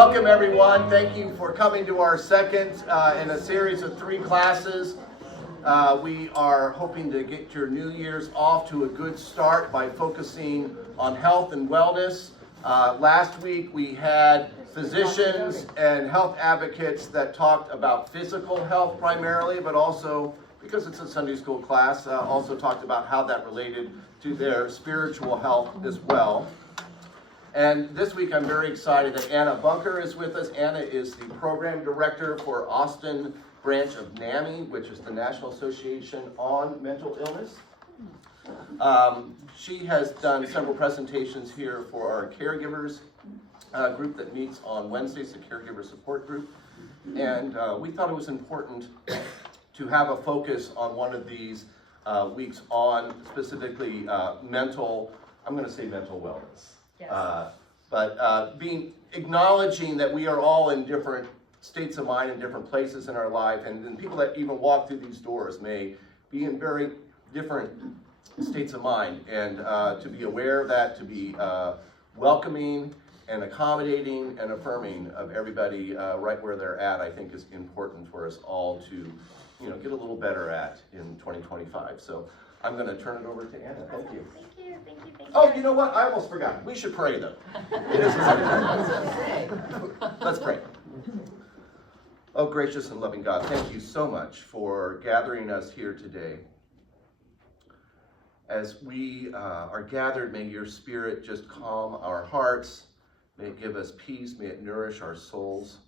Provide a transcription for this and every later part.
welcome everyone. Thank you for coming to our second in a series of 3 classes. We are hoping to get your New Year's off to a good start by focusing on health and wellness. Last week we had physicians and health advocates that talked about physical health primarily, but also, because it's a Sunday school class, also talked about how that related to their spiritual health as well. And this week I'm very excited that Anna Bunker is with us. Anna is the program director for Austin branch of NAMI, which is the National Association on Mental Illness. She has done several presentations here for our caregivers group that meets on Wednesdays, the caregiver support group. And we thought it was important to have a focus on one of these weeks on specifically mental wellness. Yes. But acknowledging that we are all in different states of mind in different places in our life, and people that even walk through these doors may be in very different states of mind, and to be aware of that, to be welcoming and accommodating and affirming of everybody right where they're at, I think is important for us all to get a little better at in 2025. So I'm going to turn it over to Anna. Thank you. Thank you. Oh, you know what? I almost forgot. We should pray, though. It is Let's pray. Oh, gracious and loving God, thank you so much for gathering us here today. As we are gathered, may your Spirit just calm our hearts. May it give us peace. May it nourish our souls.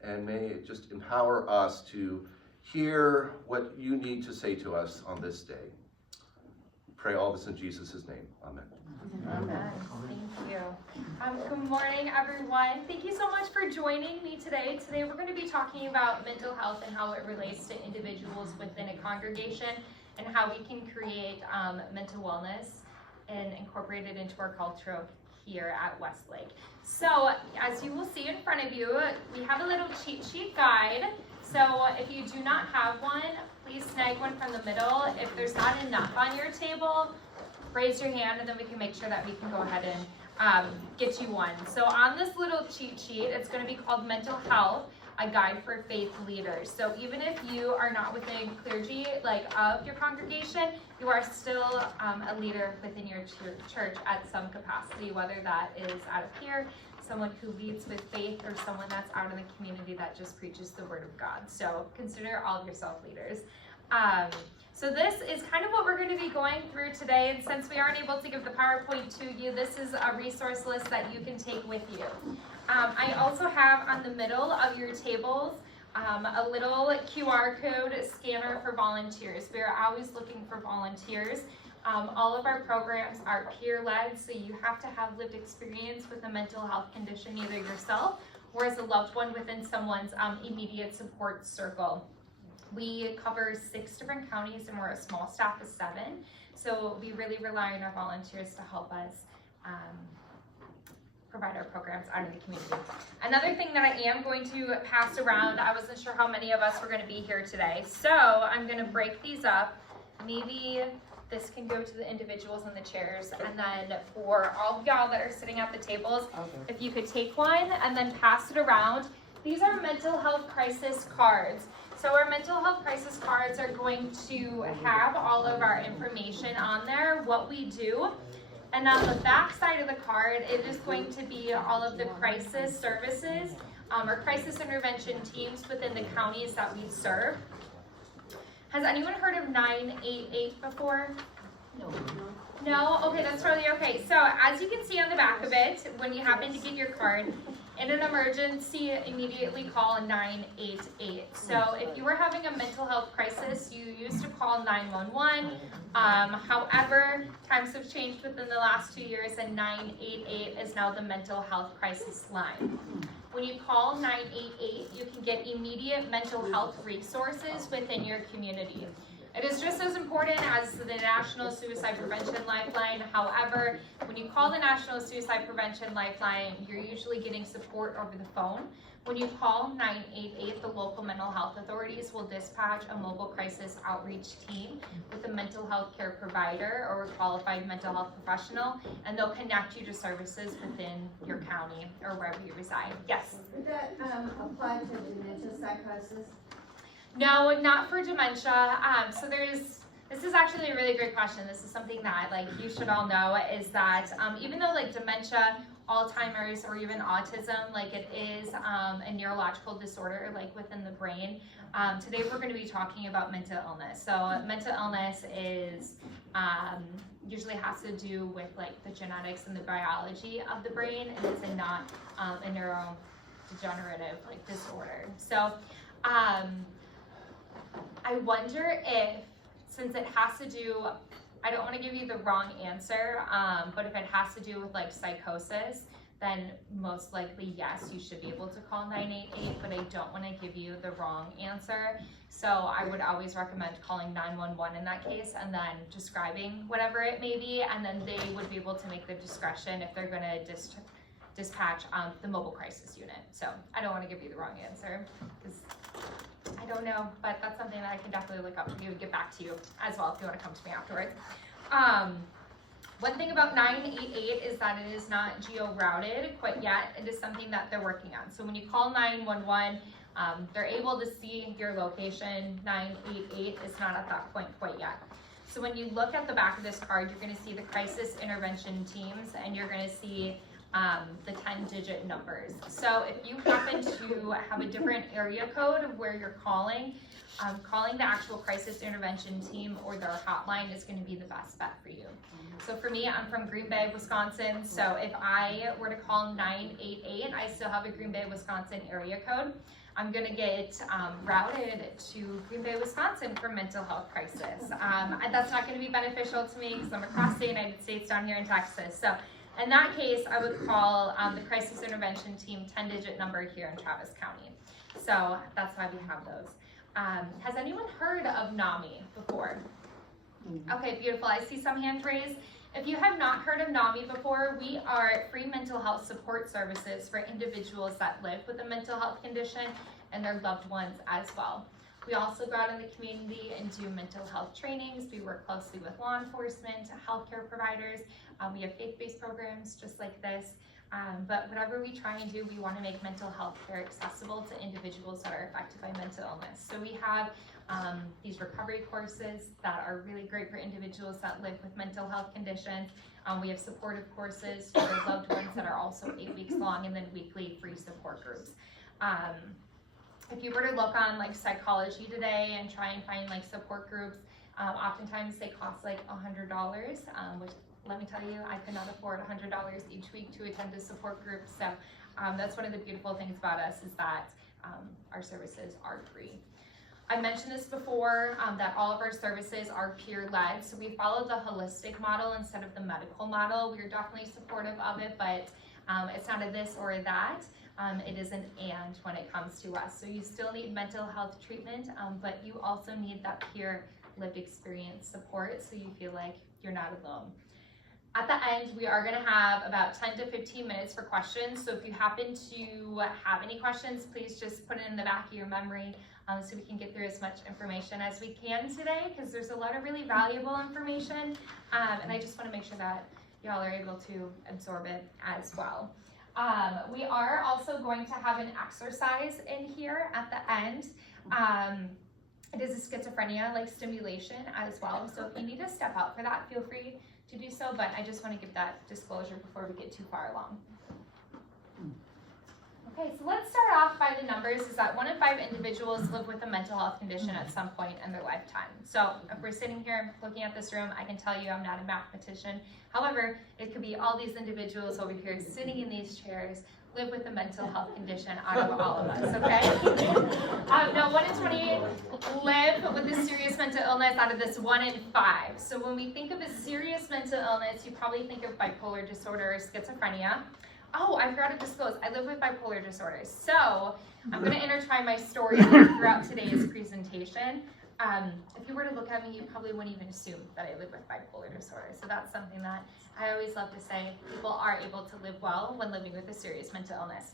And may it just empower us to hear what you need to say to us on this day. Pray all this in Jesus' name. Amen. Amen. Thank you. Good morning, everyone. Thank you so much for joining me today. Today we're going to be talking about mental health and how it relates to individuals within a congregation and how we can create mental wellness and incorporate it into our culture here at Westlake. So as you will see in front of you, we have a little cheat sheet guide. So if you do not have one, please snag one from the middle. If there's not enough on your table, raise your hand and then we can make sure that we can go ahead and get you one. So on this little cheat sheet, it's going to be called Mental Health, a Guide for Faith Leaders. So even if you are not within clergy of your congregation, you are still a leader within your church at some capacity, whether that is out of here, someone who leads with faith, or someone that's out in the community that just preaches the word of God. So consider all of yourself leaders. So this is kind of what we're going to be going through today, and since we aren't able to give the PowerPoint to you, this is a resource list that you can take with you. I also have on the middle of your tables a little QR code scanner for volunteers. We're always looking for volunteers. All of our programs are peer-led, so you have to have lived experience with a mental health condition, either yourself or as a loved one within someone's immediate support circle. We cover 6 different counties and we're a small staff of 7, so we really rely on our volunteers to help us provide our programs out in the community. Another thing that I am going to pass around, I wasn't sure how many of us were going to be here today, so I'm going to break these up. Maybe this can go to the individuals in the chairs, and then for all of y'all that are sitting at the tables, if you could take one and then pass it around. These are mental health crisis cards. So our mental health crisis cards are going to have all of our information on there, what we do. And on the back side of the card, it is going to be all of the crisis services or crisis intervention teams within the counties that we serve. Has anyone heard of 988 before? No? Okay, that's totally okay. So as you can see on the back of it, when you happen to get your card, in an emergency, immediately call 988. So if you were having a mental health crisis, you used to call 911. However, times have changed within the last 2 years, and 988 is now the mental health crisis line. When you call 988, you can get immediate mental health resources within your community. It is just as important as the National Suicide Prevention Lifeline. However, when you call the National Suicide Prevention Lifeline, you're usually getting support over the phone. When you call 988, the local mental health authorities will dispatch a mobile crisis outreach team with a mental health care provider or a qualified mental health professional, and they'll connect you to services within your county or wherever you reside. Yes? Would that apply to dementia psychosis? No, not for dementia. This is actually a really great question. This is something that you should all know, is that even though dementia, Alzheimer's, or even autism, it is a neurological disorder within the brain. Today we're going to be talking about mental illness. So mental illness is usually has to do with the genetics and the biology of the brain, and it's not a neurodegenerative disorder. So I wonder if, since it has to do, I don't want to give you the wrong answer, but if it has to do with psychosis, then most likely yes, you should be able to call 988, but I don't want to give you the wrong answer. So I would always recommend calling 911 in that case, and then describing whatever it may be, and then they would be able to make the discretion if they're going to dispatch the mobile crisis unit. So I don't want to give you the wrong answer, because I don't know, but that's something that I can definitely look up for you and get back to you as well if you want to come to me afterwards. One thing about 988 is that it is not geo-routed quite yet. It is something that they're working on. So when you call 911, they're able to see your location. 988 is not at that point quite yet. So when you look at the back of this card, you're going to see the crisis intervention teams, and you're going to see the 10-digit numbers. So if you happen to have a different area code of where you're calling the actual crisis intervention team or their hotline is going to be the best bet for you. So for me, I'm from Green Bay, Wisconsin. So if I were to call 988, I still have a Green Bay, Wisconsin area code. I'm going to get routed to Green Bay, Wisconsin for mental health crisis. That's not going to be beneficial to me because I'm across the United States down here in Texas. So in that case, I would call the crisis intervention team 10-digit number here in Travis County. So that's why we have those. Has anyone heard of NAMI before? Okay, beautiful. I see some hands raised. If you have not heard of NAMI before, we are free mental health support services for individuals that live with a mental health condition and their loved ones as well. We also go out in the community and do mental health trainings. We work closely with law enforcement, healthcare providers. We have faith-based programs just like this. But whatever we try and do, we want to make mental health care accessible to individuals that are affected by mental illness. So we have these recovery courses that are really great for individuals that live with mental health conditions. We have supportive courses for their loved ones that are also 8 weeks long, and then weekly free support groups. If you were to look on Psychology Today and try and find support groups, oftentimes they cost $100, which, let me tell you, I could not afford $100 each week to attend a support group. So that's one of the beautiful things about us, is that our services are free. I mentioned this before, that all of our services are peer-led. So we follow the holistic model instead of the medical model. We're definitely supportive of it, but it's not a this or a that. It is an and when it comes to us. So you still need mental health treatment, but you also need that peer lived experience support, so you feel like you're not alone. At the end, we are going to have about 10 to 15 minutes for questions. So if you happen to have any questions, please just put it in the back of your memory, so we can get through as much information as we can today, because there's a lot of really valuable information, and I just want to make sure that y'all are able to absorb it as well. We are also going to have an exercise in here at the end. It is a schizophrenia stimulation as well, so if you need to step out for that, feel free to do so, but I just want to give that disclosure before we get too far along. Okay, so let's start off by the numbers, is that 1 in 5 individuals live with a mental health condition at some point in their lifetime. So if we're sitting here looking at this room, I can tell you I'm not a mathematician. However, it could be all these individuals over here sitting in these chairs live with a mental health condition out of all of us, okay? Now, 1 in 20 live with a serious mental illness out of this 1 in 5. So when we think of a serious mental illness, you probably think of bipolar disorder or schizophrenia. Oh, I forgot to disclose, I live with bipolar disorder. So I'm going to intertwine my story throughout today's presentation. if you were to look at me, you probably wouldn't even assume that I live with bipolar disorder. So that's something that I always love to say. People are able to live well when living with a serious mental illness.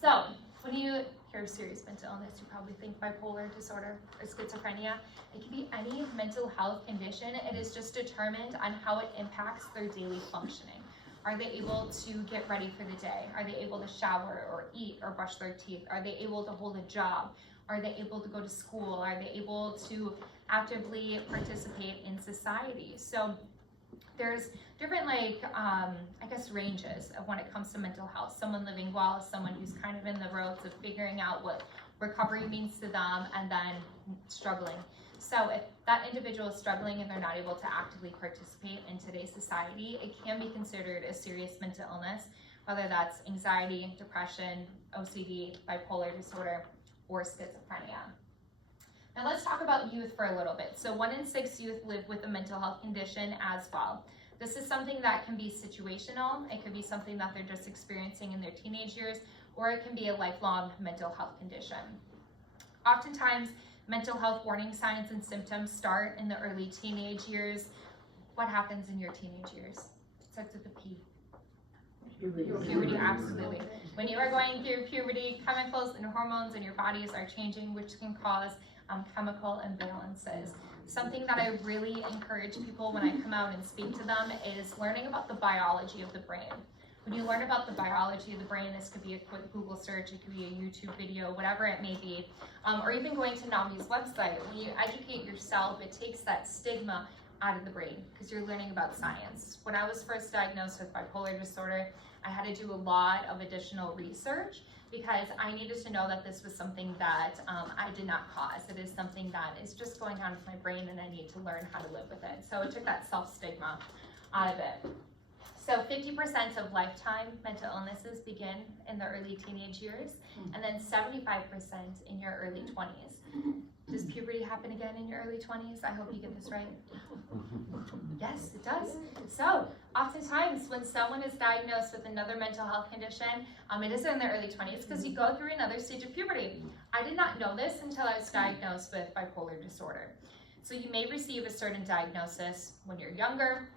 So when you hear serious mental illness, you probably think bipolar disorder or schizophrenia. It can be any mental health condition. It is just determined on how it impacts their daily functioning. Are they able to get ready for the day? Are they able to shower or eat or brush their teeth? Are they able to hold a job? Are they able to go to school? Are they able to actively participate in society? So there's different ranges of when it comes to mental health. Someone living well, someone who's kind of in the roads of figuring out what recovery means to them, and then struggling. So if that individual is struggling and they're not able to actively participate in today's society, it can be considered a serious mental illness, whether that's anxiety, depression, OCD, bipolar disorder, or schizophrenia. Now let's talk about youth for a little bit. So 1 in 6 youth live with a mental health condition as well. This is something that can be situational. It could be something that they're just experiencing in their teenage years, or it can be a lifelong mental health condition. Oftentimes, mental health warning signs and symptoms start in the early teenage years. What happens in your teenage years? It starts with a P. Puberty, absolutely. When you are going through puberty, chemicals and hormones in your bodies are changing, which can cause chemical imbalances. Something that I really encourage people when I come out and speak to them is learning about the biology of the brain. When you learn about the biology of the brain, this could be a quick Google search, it could be a YouTube video, whatever it may be, or even going to NAMI's website. When you educate yourself, it takes that stigma out of the brain because you're learning about science. When I was first diagnosed with bipolar disorder, I had to do a lot of additional research because I needed to know that this was something that I did not cause. It is something that is just going on with my brain, and I need to learn how to live with it. So it took that self-stigma out of it. So 50% of lifetime mental illnesses begin in the early teenage years, and then 75% in your early 20s. Does puberty happen again in your early 20s? I hope you get this right. Yes, it does. So oftentimes when someone is diagnosed with another mental health condition, it is in their early 20s because you go through another stage of puberty. I did not know this until I was diagnosed with bipolar disorder. So you may receive a certain diagnosis when you're younger,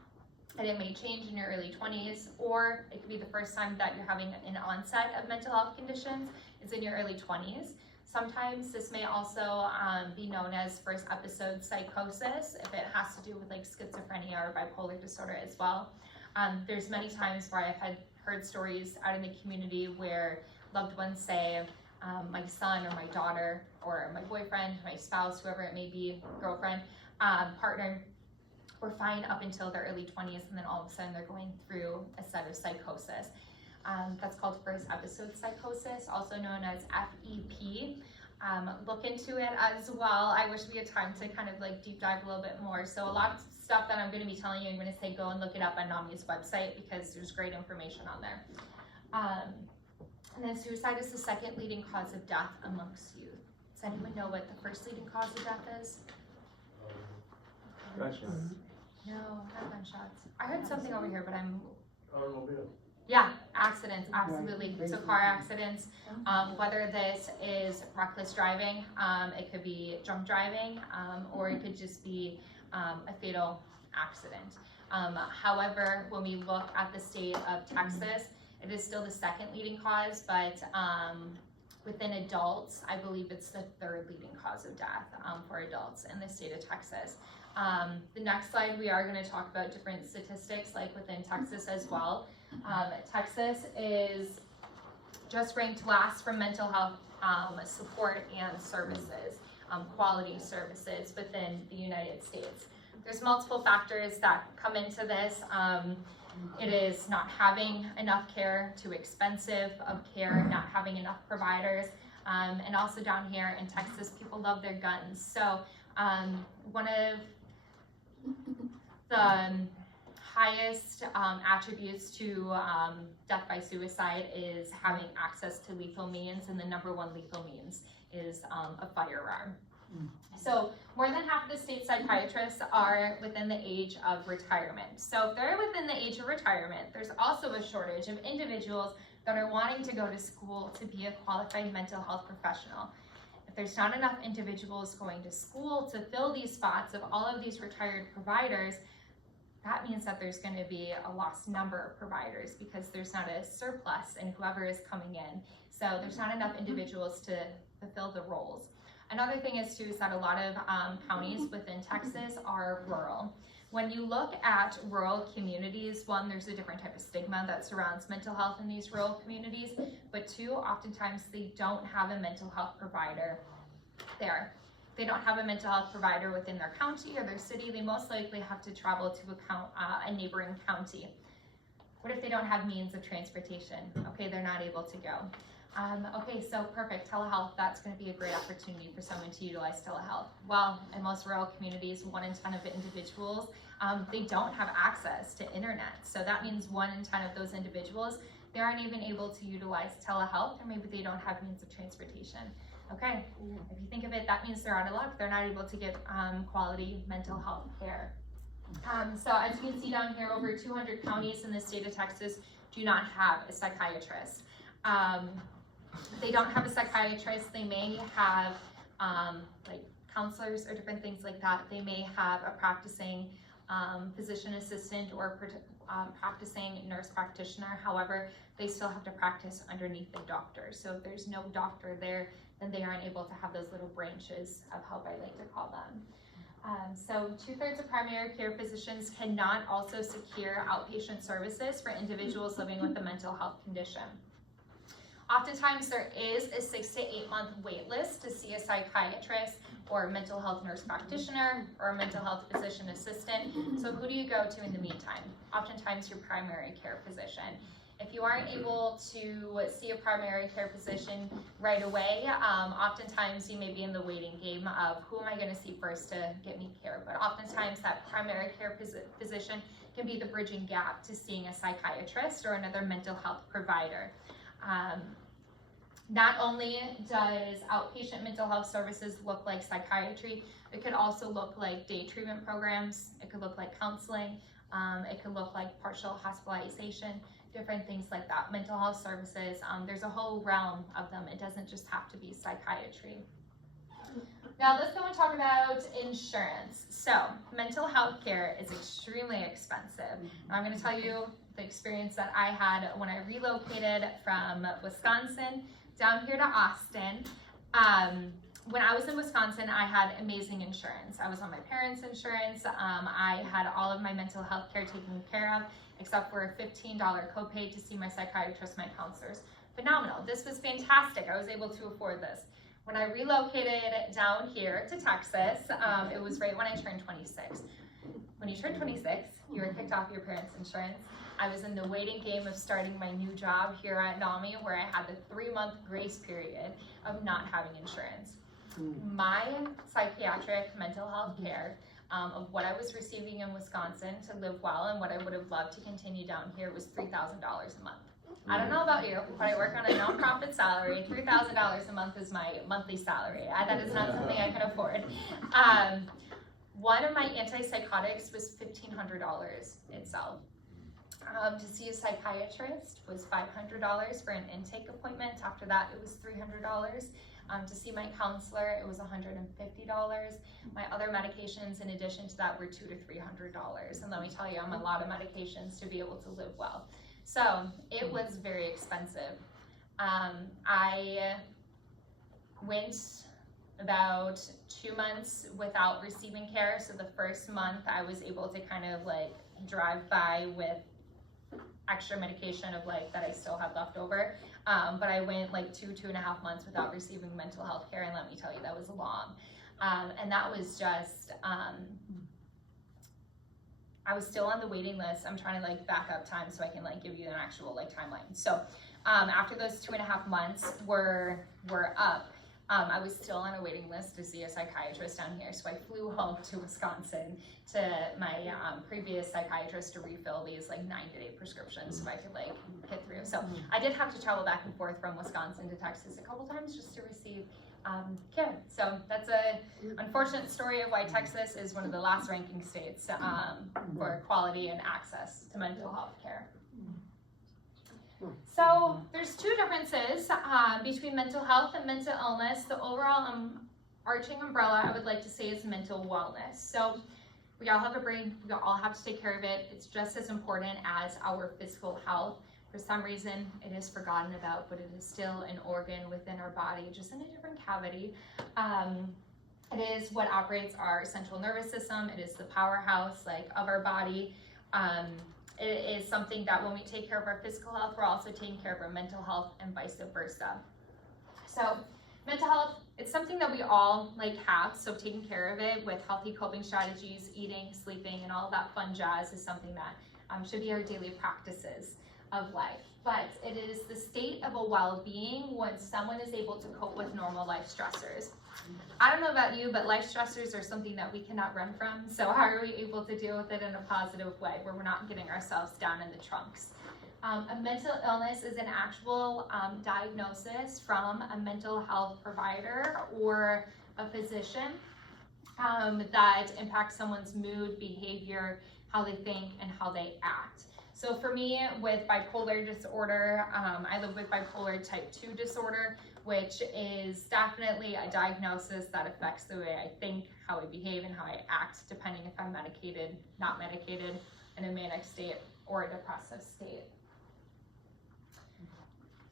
and it may change in your early 20s, or it could be the first time that you're having an onset of mental health conditions is in your early 20s. Sometimes this may also be known as first episode psychosis if it has to do with like schizophrenia or bipolar disorder as well. There's many times where I've heard stories out in the community where loved ones say, my son or my daughter or my boyfriend, my spouse, whoever it may be, girlfriend, partner, were fine up until their early 20s, and then all of a sudden they're going through a set of psychosis. That's called first episode psychosis, also known as FEP. Look into it as well. I wish we had time to kind of like deep dive a little bit more. So a lot of stuff that I'm going to be telling you, I'm going to say go and look it up on NAMI's website because there's great information on there. And then suicide is the second leading cause of death amongst youth. Does anyone know what the first leading cause of death is? Gunshots. No, not gunshots. I heard something over here, but I'm... Automobile. Yeah, accidents, absolutely. So car accidents, whether this is reckless driving, it could be drunk driving, or it could just be a fatal accident. However, when we look at the state of Texas, it is still the second leading cause, but within adults, I believe it's the third leading cause of death for adults in the state of Texas. The next slide, we are going to talk about different statistics like within Texas as well. Texas is just ranked last for mental health support and services, quality services within the United States. There's multiple factors that come into this. It is not having enough care, too expensive of care, not having enough providers, and also down here in Texas, people love their guns. So one of the highest attributes to death by suicide is having access to lethal means, and the number one lethal means is a firearm. So more than half of the state psychiatrists are within the age of retirement. So if they're within the age of retirement, there's also a shortage of individuals that are wanting to go to school to be a qualified mental health professional. If there's not enough individuals going to school to fill these spots of all of these retired providers, that means that there's going to be a lost number of providers because there's not a surplus in whoever is coming in. So there's not enough individuals to fulfill the roles. Another thing is that a lot of counties within Texas are rural. When you look at rural communities, one, there's a different type of stigma that surrounds mental health in these rural communities, but two, oftentimes they don't have a mental health provider there. They don't have a mental health provider within their county or their city. They most likely have to travel to a neighboring county. What if they don't have means of transportation? Okay, they're not able to go. Okay, so perfect, telehealth, that's going to be a great opportunity for someone to utilize telehealth. Well, in most rural communities, 1 in 10 of individuals, they don't have access to internet. So that means 1 in 10 of those individuals, they aren't even able to utilize telehealth, or maybe they don't have means of transportation. Okay, if you think of it, that means they're out of luck. They're not able to get quality mental health care. So as you can see down here, over 200 counties in the state of Texas do not have a psychiatrist. They don't have a psychiatrist. They may have like counselors or different things like that. They may have a practicing physician assistant or practicing nurse practitioner. However, they still have to practice underneath the doctor. So if there's no doctor there, then they aren't able to have those little branches of help, I like to call them. So 2/3 of primary care physicians cannot also secure outpatient services for individuals living with a mental health condition. Oftentimes there is a 6 to 8 month wait list to see a psychiatrist or a mental health nurse practitioner or a mental health physician assistant. So who do you go to in the meantime? Oftentimes your primary care physician. If you aren't able to see a primary care physician right away, oftentimes you may be in the waiting game of who am I going to see first to get me care. But oftentimes that primary care physician can be the bridging gap to seeing a psychiatrist or another mental health provider. Not only does outpatient mental health services look like psychiatry, it could also look like day treatment programs, it could look like counseling, it could look like partial hospitalization, different things like that. Mental health services, there's a whole realm of them. It doesn't just have to be psychiatry. Now let's go and talk about insurance. So mental health care is extremely expensive. I'm going to tell you the experience that I had when I relocated from Wisconsin down here to Austin. When I was in Wisconsin, I had amazing insurance. I was on my parents' insurance. I had all of my mental health care taken care of, except for a $15 copay to see my psychiatrist, my counselors. Phenomenal. This was fantastic. I was able to afford this. When I relocated down here to Texas, it was right when I turned 26. When you turn 26, you were kicked off your parents' insurance. I was in the waiting game of starting my new job here at NAMI, where I had the 3-month grace period of not having insurance. My psychiatric mental health care of what I was receiving in Wisconsin to live well and what I would have loved to continue down here was $3,000 a month. I don't know about you, but I work on a nonprofit salary. $3,000 a month is my monthly salary. That is not something I can afford. One of my antipsychotics was $1,500 itself. To see a psychiatrist was $500 for an intake appointment. After that, it was $300. To see my counselor, it was $150. My other medications in addition to that were $200 to $300. And let me tell you, I'm a lot of medications to be able to live well. So it was very expensive. I went about 2 months without receiving care. So the first month I was able to kind of like drive by with extra medication of like that I still had left over. But I went like 2.5 months without receiving mental health care, and let me tell you, that was long. And that was just, I was still on the waiting list. I'm trying to like back up time so I can like give you an actual like timeline. So after those 2.5 months were up, I was still on a waiting list to see a psychiatrist down here. So I flew home to Wisconsin to my previous psychiatrist to refill these like 9-day prescriptions so I could like get through. So I did have to travel back and forth from Wisconsin to Texas a couple times just to receive care. So that's a unfortunate story of why Texas is one of the last ranking states for quality and access to mental health care. So there's two differences between mental health and mental illness. The overall arching umbrella, I would like to say, is mental wellness. So we all have a brain, we all have to take care of it. It's just as important as our physical health. For some reason, it is forgotten about, but it is still an organ within our body, just in a different cavity. It is what operates our central nervous system. It is the powerhouse of our body. It is something that when we take care of our physical health, we're also taking care of our mental health and vice versa. So mental health, it's something that we all have, so taking care of it with healthy coping strategies, eating, sleeping, and all of that fun jazz is something that should be our daily practices of life. But it is the state of a well-being when someone is able to cope with normal life stressors. I don't know about you, but life stressors are something that we cannot run from. So how are we able to deal with it in a positive way where we're not getting ourselves down in the trunks? A mental illness is an actual diagnosis from a mental health provider or a physician that impacts someone's mood, behavior, how they think, and how they act. So for me, with bipolar disorder, I live with bipolar type 2 disorder, which is definitely a diagnosis that affects the way I think, how I behave, and how I act, depending if I'm medicated, not medicated, in a manic state or a depressive state.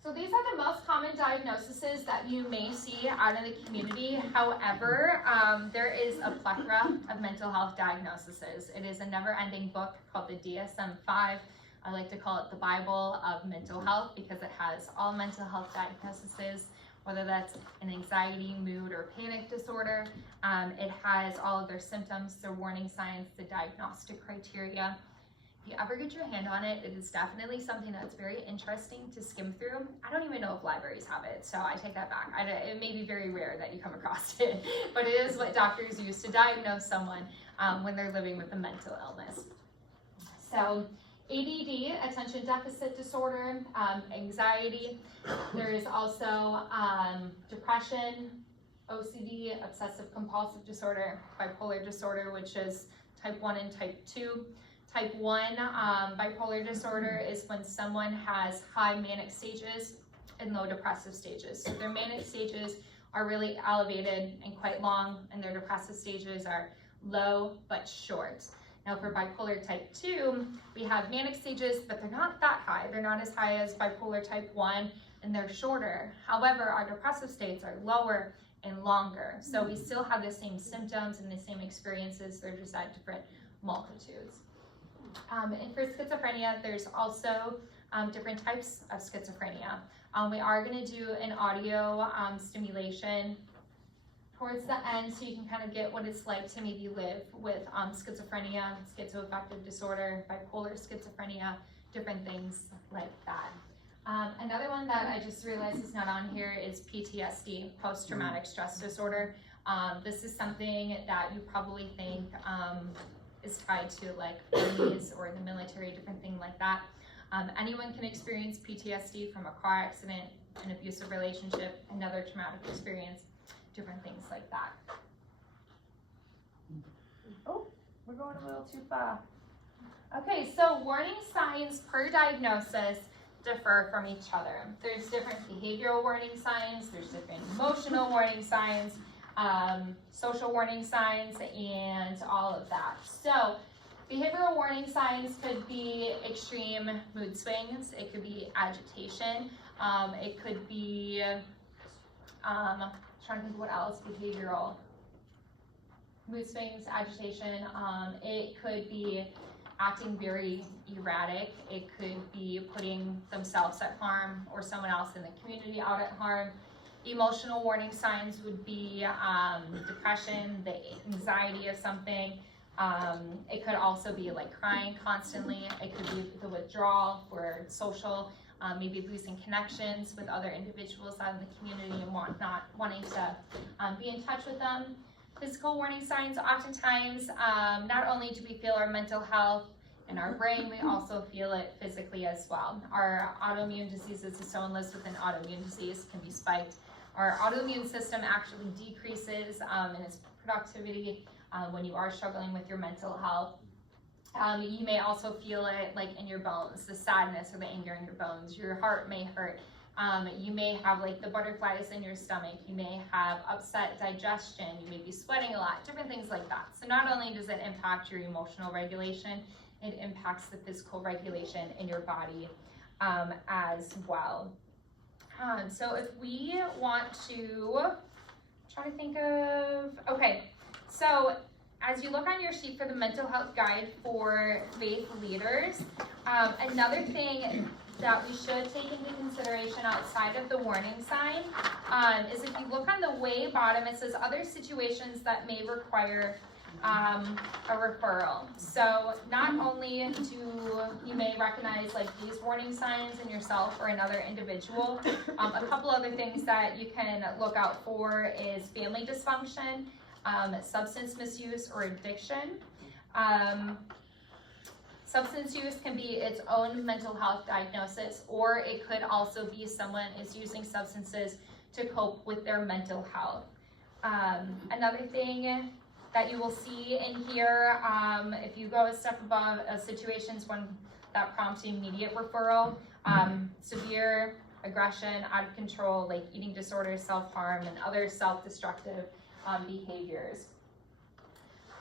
So these are the most common diagnoses that you may see out in the community. However, there is a plethora of mental health diagnoses. It is a never-ending book called the DSM-5. I like to call it the Bible of mental health because it has all mental health diagnoses, whether that's an anxiety, mood, or panic disorder. It has all of their symptoms, their warning signs, the diagnostic criteria. If you ever get your hand on it, it is definitely something that's very interesting to skim through. I don't even know if libraries have it, so I take that back. It may be very rare that you come across it, but it is what doctors use to diagnose someone when they're living with a mental illness. So ADD, attention deficit disorder, anxiety. There is also depression, OCD, obsessive compulsive disorder, bipolar disorder, which is type 1 and type 2. Type 1 bipolar disorder is when someone has high manic stages and low depressive stages. So their manic stages are really elevated and quite long, and their depressive stages are low but short. Now for bipolar type 2, we have manic stages, but they're not that high. They're not as high as bipolar type 1, and they're shorter. However, our depressive states are lower and longer. So we still have the same symptoms and the same experiences, they're just at different multitudes. And for schizophrenia, there's also different types of schizophrenia. We are going to do an audio stimulation towards the end so you can kind of get what it's like to maybe live with schizophrenia, schizoaffective disorder, bipolar schizophrenia, different things like that. Another one that I just realized is not on here is PTSD, post-traumatic stress disorder. This is something that you probably think is tied to armies or the military, different thing like that. Anyone can experience PTSD from a car accident, an abusive relationship, another traumatic experience, different things like that. Oh, we're going a little too far. Okay, so warning signs per diagnosis differ from each other. There's different behavioral warning signs, there's different emotional warning signs, social warning signs, and all of that. So behavioral warning signs could be extreme mood swings, it could be agitation, it could be, trying to think what else, behavioral. Mood swings, agitation, it could be acting very erratic, it could be putting themselves at harm or someone else in the community out at harm. Emotional warning signs would be depression, the anxiety of something. It could also be crying constantly. It could be the withdrawal for social, maybe losing connections with other individuals out in the community and not wanting to be in touch with them. Physical warning signs, oftentimes, not only do we feel our mental health in our brain, we also feel it physically as well. Our autoimmune diseases, if someone lives with an autoimmune disease, can be spiked. Our autoimmune system actually decreases in its productivity when you are struggling with your mental health. You may also feel it like in your bones, the sadness or the anger in your bones. Your heart may hurt. You may have like the butterflies in your stomach. You may have upset digestion. You may be sweating a lot, different things like that. So not only does it impact your emotional regulation, it impacts the physical regulation in your body as well. So if we want to try to think of, okay, so as you look on your sheet for the mental health guide for faith leaders, another thing that we should take into consideration outside of the warning sign is if you look on the way bottom, it says other situations that may require a referral. So not only do you may recognize like these warning signs in yourself or another individual, a couple other things that you can look out for is family dysfunction, substance misuse or addiction. Substance use can be its own mental health diagnosis, or it could also be someone is using substances to cope with their mental health. Another thing that you will see in here, if you go a step above situations when that prompts immediate referral, severe aggression, out of control, like eating disorders, self-harm, and other self-destructive behaviors.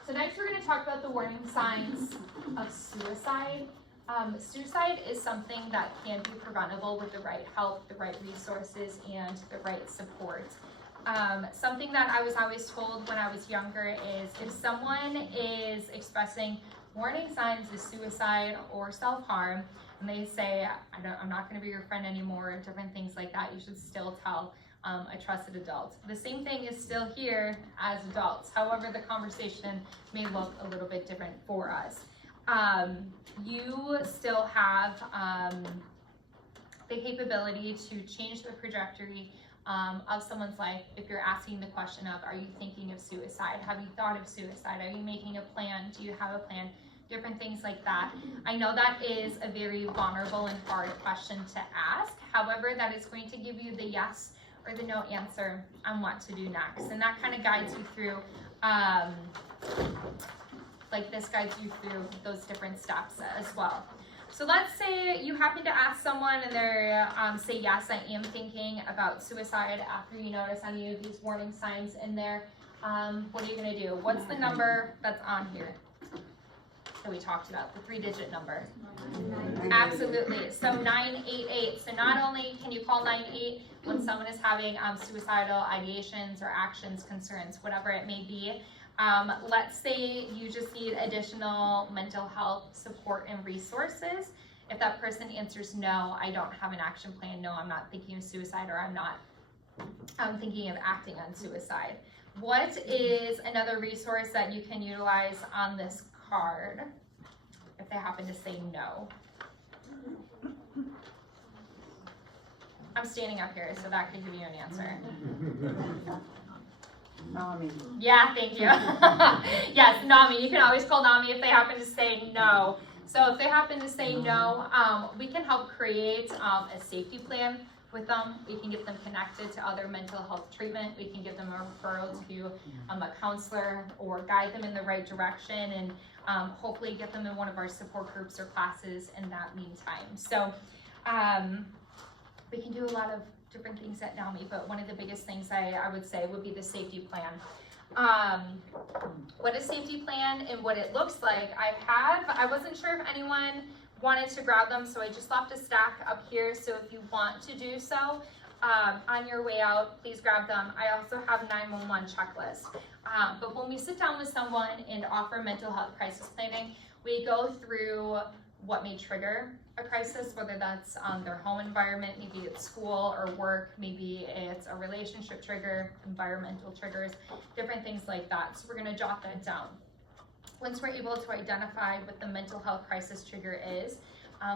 So next we're going to talk about the warning signs of suicide. Suicide is something that can be preventable with the right help, the right resources, and the right support. Something that I was always told when I was younger is if someone is expressing warning signs of suicide or self-harm, and they say, I'm not going to be your friend anymore, different things like that, you should still tell a trusted adult. The same thing is still here as adults. However, the conversation may look a little bit different for us. You still have the capability to change the trajectory of someone's life if you're asking the question of, are you thinking of suicide? Have you thought of suicide? Are you making a plan? Do you have a plan? Different things like that. I know that is a very vulnerable and hard question to ask. However, that is going to give you the yes or the no answer on what to do next. And that kind of guides you through, like this guides you through those different steps as well. So let's say you happen to ask someone and they say, yes, I am thinking about suicide after you notice any of these warning signs in there. What are you gonna do? What's the number that's on here that we talked about, the 3-digit number? Absolutely, so 988. So not only can you call 988 when someone is having suicidal ideations or actions, concerns, whatever it may be. Let's say you just need additional mental health support and resources. If that person answers no, I don't have an action plan, no, I'm not thinking of suicide, or I'm thinking of acting on suicide. What is another resource that you can utilize on this card if they happen to say no? I'm standing up here, so that could give you an answer. NAMI. Yeah, thank you. Yes, NAMI. You can always call NAMI if they happen to say no. So if they happen to say no, we can help create a safety plan with them. We can get them connected to other mental health treatment. We can give them a referral to a counselor or guide them in the right direction, and hopefully get them in one of our support groups or classes in that meantime. So we can do a lot of different things at NAMI, but one of the biggest things I would say would be the safety plan. What a safety plan and what it looks like, I wasn't sure if anyone wanted to grab them, so I just left a stack up here, so if you want to do so, on your way out, please grab them. I also have 911 checklist. But when we sit down with someone and offer mental health crisis planning, we go through what may trigger a crisis, whether that's their home environment, maybe it's school or work, maybe it's a relationship trigger, environmental triggers, different things like that. So we're going to jot that down. Once we're able to identify what the mental health crisis trigger is,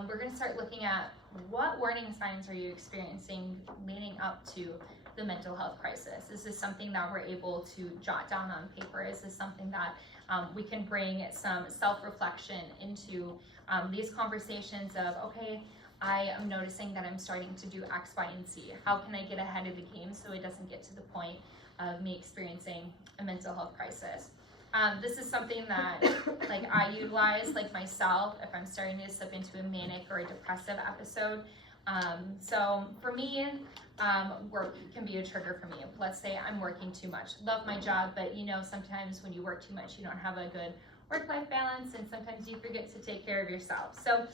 we're going to start looking at what warning signs are you experiencing leading up to the mental health crisis. Is this something that we're able to jot down on paper? Is this something that we can bring some self-reflection into these conversations of, okay, I am noticing that I'm starting to do X, Y, and Z. How can I get ahead of the game so it doesn't get to the point of me experiencing a mental health crisis? This is something that like I utilize like myself if I'm starting to slip into a manic or a depressive episode. So for me, work can be a trigger for me. Let's say I'm working too much. Love my job, but you know, sometimes when you work too much, you don't have a good work-life balance, and sometimes you forget to take care of yourself. So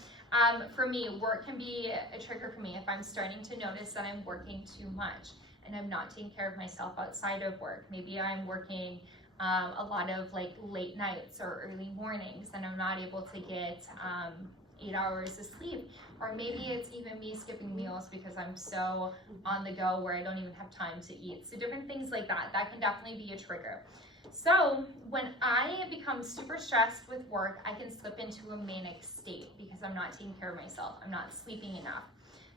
for me, work can be a trigger for me if I'm starting to notice that I'm working too much and I'm not taking care of myself outside of work. Maybe I'm working a lot of like late nights or early mornings and I'm not able to get 8 hours of sleep. Or maybe it's even me skipping meals because I'm so on the go where I don't even have time to eat. So different things like that, that can definitely be a trigger. So when I become super stressed with work, I can slip into a manic state because I'm not taking care of myself. I'm not sleeping enough.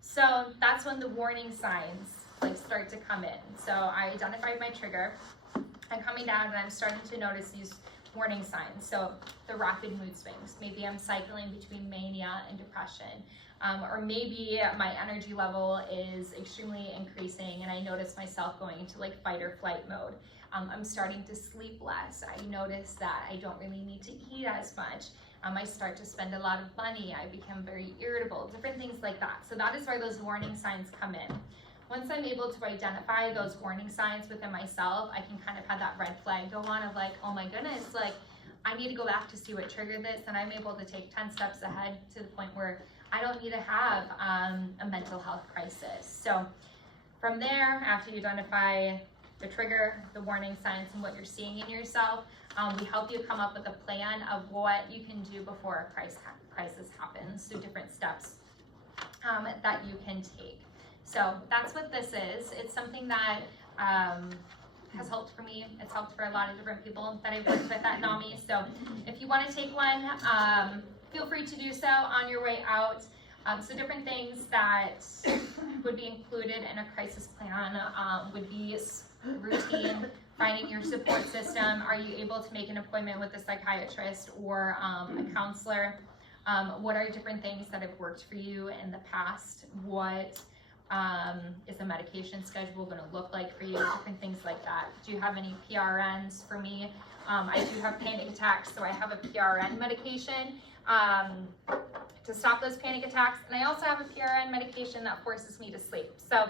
So that's when the warning signs like start to come in. So I identified my trigger. I'm coming down and I'm starting to notice these warning signs. So the rapid mood swings. Maybe I'm cycling between mania and depression. Or maybe my energy level is extremely increasing and I notice myself going into like fight or flight mode. I'm starting to sleep less. I notice that I don't really need to eat as much. I start to spend a lot of money. I become very irritable, different things like that. So that is where those warning signs come in. Once I'm able to identify those warning signs within myself, I can kind of have that red flag go on of like, oh my goodness, like I need to go back to see what triggered this, and I'm able to take 10 steps ahead to the point where I don't need to have a mental health crisis. So from there, after you identify the trigger, the warning signs, and what you're seeing in yourself, we help you come up with a plan of what you can do before a crisis happens. So different steps that you can take. So that's what this is. It's something that has helped for me. It's helped for a lot of different people that I've worked with at NAMI. So if you want to take one, feel free to do so on your way out. So different things that would be included in a crisis plan would be routine, finding your support system. Are you able to make an appointment with a psychiatrist or a counselor? What are different things that have worked for you in the past? What is the medication schedule going to look like for you? Different things like that. Do you have any PRNs? For me, I do have panic attacks, so I have a PRN medication to stop those panic attacks, and I also have a PRN medication that forces me to sleep. So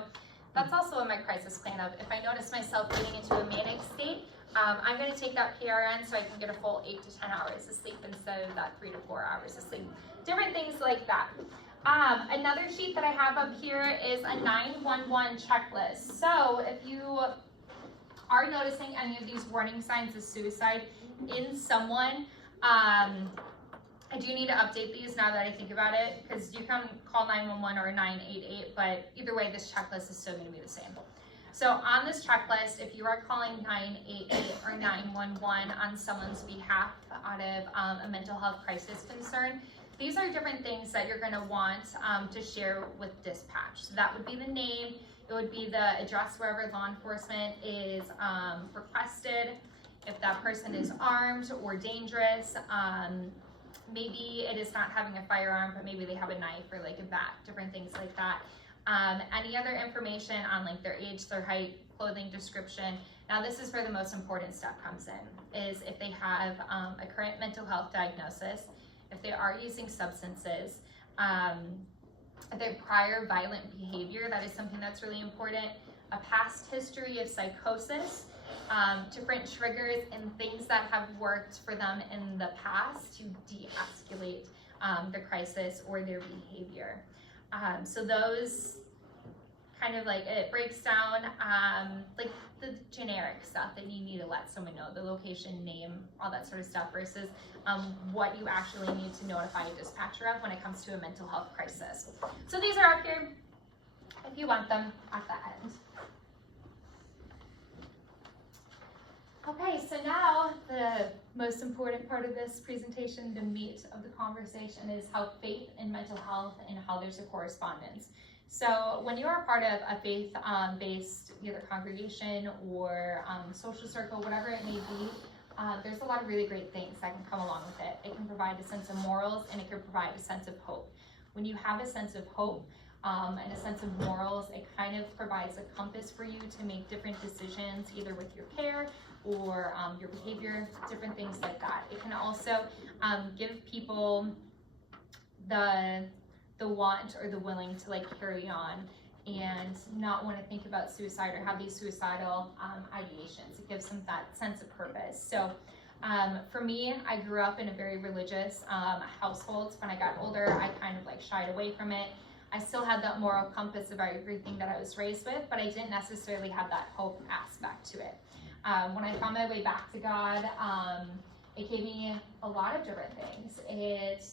that's also in my crisis plan of if I notice myself getting into a manic state, I'm going to take that PRN so I can get a full 8 to 10 hours of sleep instead of that 3 to 4 hours of sleep. Different things like that. Another sheet that I have up here is a 911 checklist. So if you are noticing any of these warning signs of suicide in someone, I do need to update these now that I think about it, because you can call 911 or 988, but either way, this checklist is still going to be the same. So on this checklist, if you are calling 988 or 911 on someone's behalf out of a mental health crisis concern, these are different things that you're going to want to share with dispatch. So that would be the name, it would be the address wherever law enforcement is requested, if that person is armed or dangerous, maybe it is not having a firearm, but maybe they have a knife or like a bat, different things like that. Any other information on like their age, their height, clothing description. Now this is where the most important step comes in, is if they have a current mental health diagnosis, if they are using substances, if they have prior violent behavior, that is something that's really important, a past history of psychosis, different triggers and things that have worked for them in the past to de-escalate the crisis or their behavior. So those kind of like, it breaks down like the generic stuff that you need to let someone know, the location, name, all that sort of stuff, versus what you actually need to notify a dispatcher of when it comes to a mental health crisis. So these are up here if you want them at the end. Okay, so now the most important part of this presentation, the meat of the conversation, is how faith and mental health and how there's a correspondence. So when you are part of a faith-based either congregation or social circle, whatever it may be, there's a lot of really great things that can come along with it. It can provide a sense of morals and it can provide a sense of hope. When you have a sense of hope and a sense of morals, it kind of provides a compass for you to make different decisions, either with your care or your behavior, different things like that. It can also give people the want or the willing to like carry on and not want to think about suicide or have these suicidal ideations. It gives them that sense of purpose. So for me, I grew up in a very religious household. When I got older, I kind of like shied away from it. I still had that moral compass of everything that I was raised with, but I didn't necessarily have that hope aspect to it. When I found my way back to God, it gave me a lot of different things. It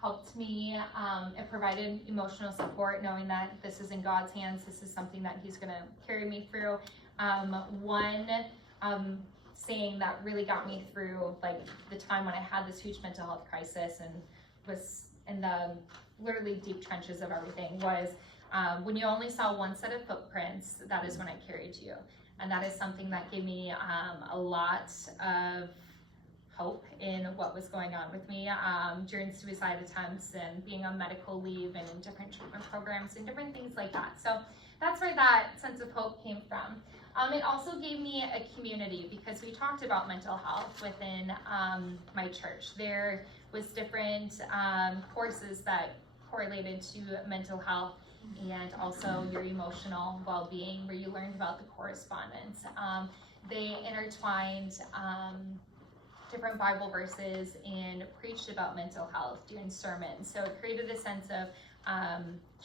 helped me, it provided emotional support, knowing that this is in God's hands, this is something that He's gonna carry me through. One saying that really got me through like the time when I had this huge mental health crisis and was in the literally deep trenches of everything was, when you only saw one set of footprints, that is when I carried you. And that is something that gave me a lot of hope in what was going on with me during suicide attempts and being on medical leave and in different treatment programs and different things like that. So that's where that sense of hope came from. It also gave me a community because we talked about mental health within my church. There was different courses that correlated to mental health and also your emotional well-being, where you learned about the correspondence. They intertwined different Bible verses and preached about mental health during sermons. So it created a sense of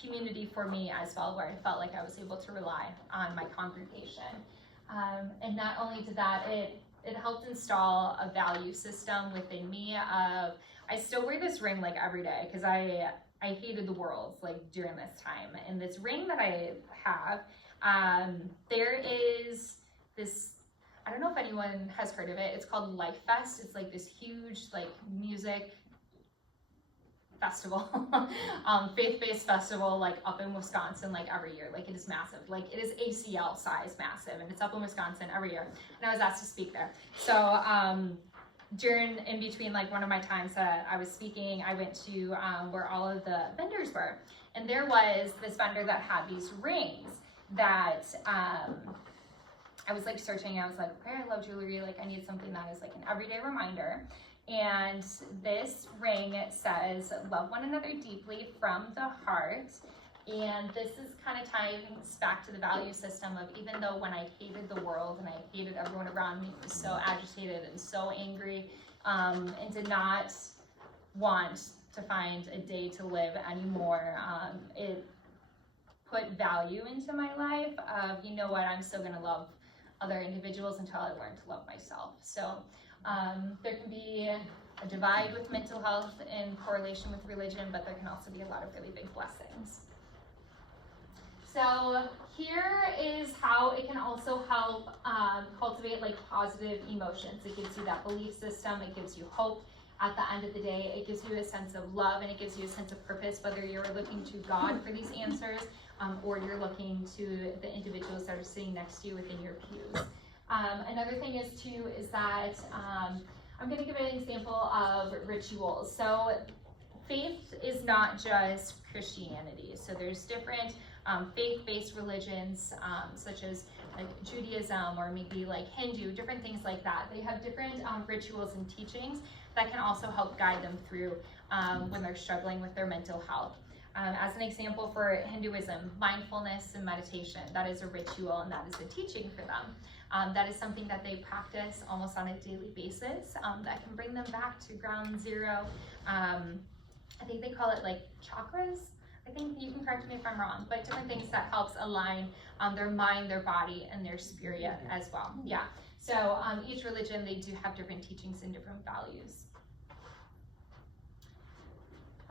community for me as well, where I felt like I was able to rely on my congregation. And not only did that, it helped install a value system within me of, I still wear this ring like every day because I hated the world like during this time. And this ring that I have, there is this, I don't know if anyone has heard of it. It's called Life Fest. It's like this huge like music festival, faith-based festival, like up in Wisconsin, like every year. Like it is massive. Like it is ACL size massive, and it's up in Wisconsin every year. And I was asked to speak there. So in between like one of my times that I was speaking, I went to where all of the vendors were, and there was this vendor that had these rings that I was like searching. I was like, okay, I love jewelry. Like I need something that is like an everyday reminder. And this ring says, love one another deeply from the heart. And this is kind of tying back to the value system of, even though when I hated the world and I hated everyone around me, was so agitated and so angry, and did not want to find a day to live anymore, it put value into my life of, you know what, I'm still going to love other individuals until I learn to love myself. So there can be a divide with mental health in correlation with religion, but there can also be a lot of really big blessings. So here is how it can also help cultivate like positive emotions. It gives you that belief system, it gives you hope. At the end of the day, it gives you a sense of love and it gives you a sense of purpose, whether you're looking to God for these answers or you're looking to the individuals that are sitting next to you within your pews. Another thing is that I'm going to give an example of rituals. So faith is not just Christianity. So there's different faith-based religions such as like Judaism or maybe like Hindu, different things like that. They have different rituals and teachings that can also help guide them through when they're struggling with their mental health. As an example for Hinduism, mindfulness and meditation, that is a ritual and that is a teaching for them. That is something that they practice almost on a daily basis that can bring them back to ground zero. I think they call it like chakras. I think you can correct me if I'm wrong, but different things that helps align their mind, their body, and their spirit as well. Yeah. So each religion, they do have different teachings and different values.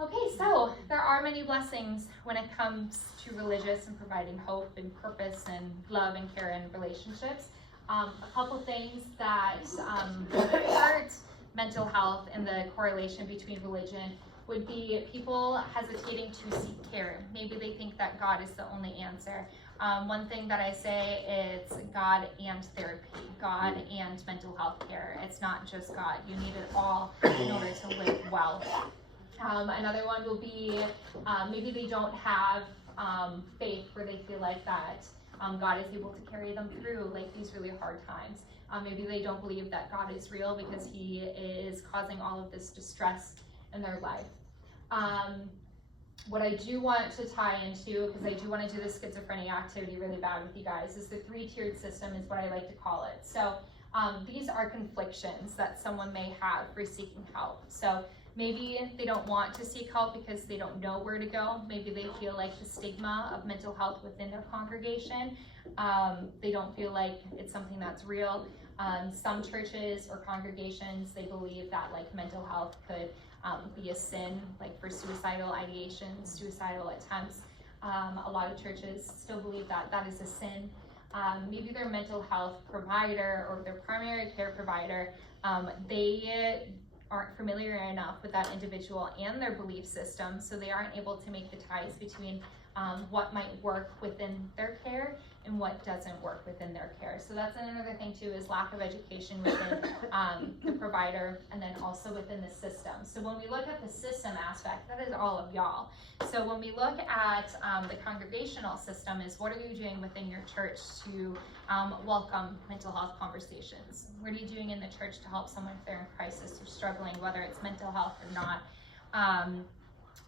Okay, so there are many blessings when it comes to religious and providing hope and purpose and love and care and relationships. A couple things that hurt mental health and the correlation between religion would be people hesitating to seek care. Maybe they think that God is the only answer. One thing that I say is God and therapy, God and mental health care. It's not just God. You need it all in order to live well. Another one will be maybe they don't have faith where they feel like that God is able to carry them through like these really hard times. Maybe they don't believe that God is real because he is causing all of this distress in their life. What I do want to tie into, because I do want to do the schizophrenia activity really bad with you guys, is the 3-tiered system is what I like to call it. So these are conflictions that someone may have for seeking help. So maybe they don't want to seek help because they don't know where to go. Maybe they feel like the stigma of mental health within their congregation. They don't feel like it's something that's real. Some churches or congregations, they believe that like mental health could be a sin, like for suicidal ideations, suicidal attempts. A lot of churches still believe that that is a sin. Maybe their mental health provider or their primary care provider, they aren't familiar enough with that individual and their belief system, so they aren't able to make the ties between what might work within their care and what doesn't work within their care. So that's another thing too, is lack of education within the provider and then also within the system. So when we look at the system aspect, that is all of y'all. So when we look at the congregational system, is what are you doing within your church to welcome mental health conversations? What are you doing in the church to help someone if they're in crisis or struggling, whether it's mental health or not?